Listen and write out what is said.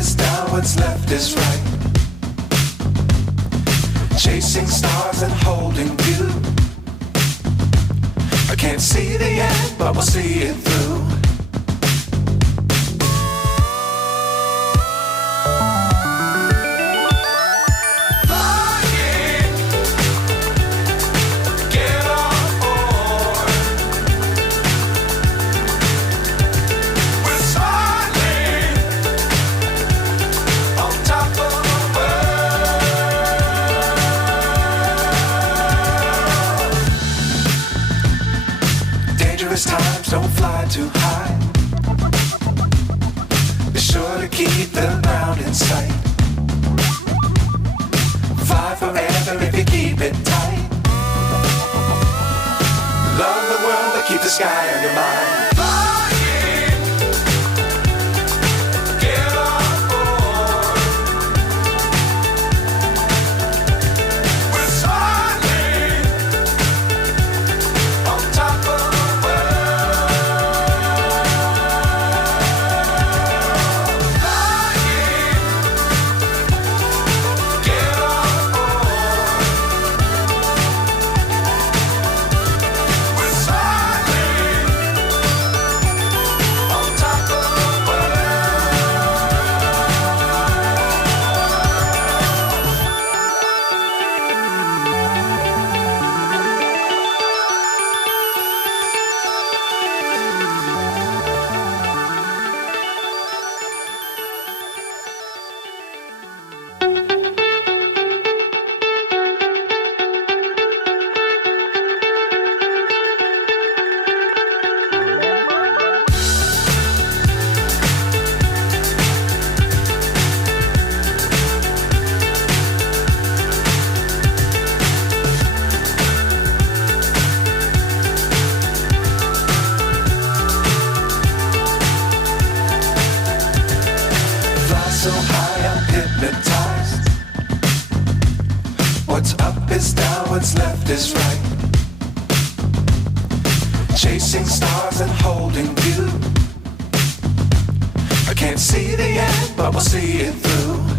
is down, what's left is right. Chasing stars and holding you. I can't see the end, but we'll see it through. Times don't fly too high. Be sure to keep the ground in sight. Fly forever if you keep it tight. Love the world but keep the sky on your mind. So high I'm hypnotized. What's up is down, what's left is right. Chasing stars and holding you. I can't see the end, but we'll see it through.